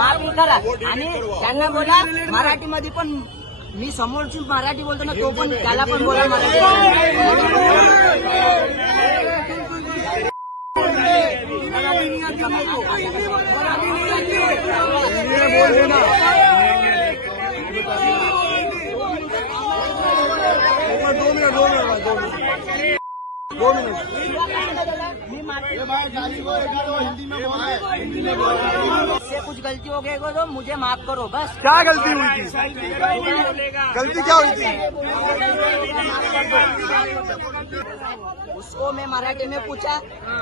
माफी करा. आणि त्यांना बोला मराठीमध्ये पण मी समोरची मराठी बोलतो ना तो पण त्याला पण बोला मराठी. दो मिनट दो मिनट दो इससे कुछ गलती हो गई हो तो मुझे माफ करो बस। क्या गलती हुई थी? गलती क्या हुई थी? उसको मैं मराठी में पूछा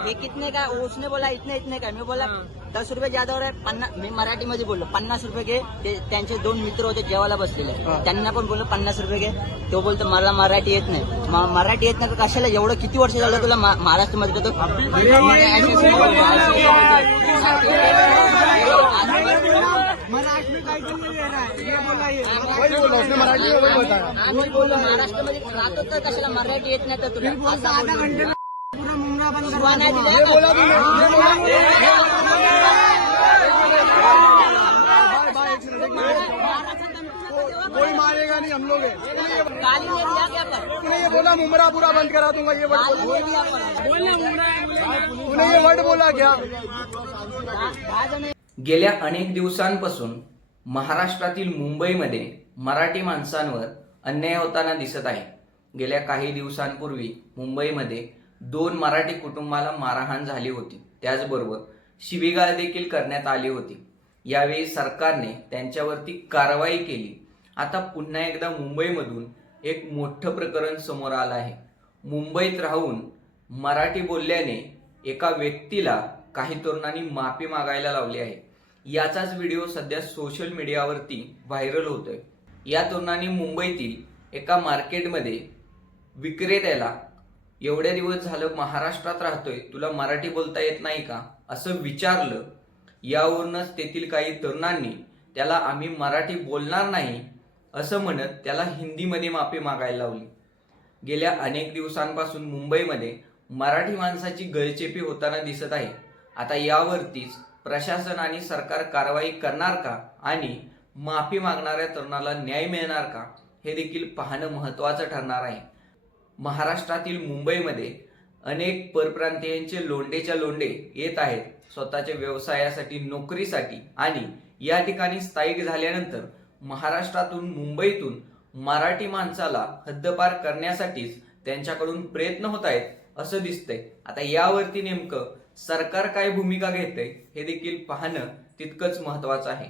ये कितने का उसने बोला इतने इतने का मैं बोला दस रुपये ज्यादा हो रहा है पन्नास मी मराठीमध्ये बोललो पन्नास रुपये घे ते त्यांचे दोन मित्र होते जेवायला बसलेले. त्यांना पण बोललो पन्नास रुपये घे. तो बोलतो मला मराठी येत नाही. मराठी येत नाही तर कशाला? एवढं किती वर्ष झालं तुला महाराष्ट्रामध्ये तर तो वही बोला उसने मराठी महाराष्ट्रामध्ये राहतो तर कशाला मराठी येत नाही तर कोई मारेगा नहीं हम लोग तूने ये बोला मुमरा पूरा बंद करा दूंगा ये वर्ड बोला तूने ये वर्ड बोला क्या गेल्या अनेक दिवसांपासून महाराष्ट्रातील मुंबईमध्ये मराठी माणसांवर अन्याय होताना दिसत आहे. गेल्या काही दिवसांपूर्वी मुंबईमध्ये दोन मराठी कुटुंबाला मारहाण झाली होती. त्याचबरोबर शिवीगाळ देखील करण्यात आली होती. यावेळी सरकारने त्यांच्यावरती कारवाई केली. आता पुन्हा एकदा मुंबईमधून एक मोठं प्रकरण समोर आलं आहे. मुंबईत राहून मराठी बोलल्याने एका व्यक्तीला काही तरुणांनी माफी मागायला लावली आहे. याचाच व्हिडिओ सध्या सोशल मीडियावरती व्हायरल होतोय. या तरुणांनी मुंबईतील एका मार्केटमध्ये विक्रेत्याला एवढ्या दिवस झालं महाराष्ट्रात राहतोय तुला मराठी बोलता येत नाही का? असं विचारलं. यावरूनच तेथील काही तरुणांनी त्याला आम्ही मराठी बोलणार नाही असं म्हणत त्याला हिंदीमध्ये माफी मागायला लावली. गेल्या अनेक दिवसांपासून मुंबईमध्ये मराठी माणसाची गळचेपी होताना दिसत आहे. आता यावरतीच प्रशासन आणि सरकार कारवाई करणार का? आणि माफी मागणाऱ्या तरुणाला न्याय मिळणार का? हे देखील पाहणं महत्त्वाचं ठरणार आहे. महाराष्ट्रातील मुंबईमध्ये अनेक परप्रांतीयांचे लोंडेच्या लोंडे येत आहेत. स्वतःच्या व्यवसायासाठी नोकरीसाठी आणि या ठिकाणी स्थायिक झाल्यानंतर महाराष्ट्रातून मुंबईतून मराठी माणसाला हद्दपार करण्यासाठीच त्यांच्याकडून प्रयत्न होत आहेत असं दिसतंय. आता यावरती नेमकं सरकार काय भूमिका घेते हे देखील पाहणं तितकंच महत्वाचं आहे.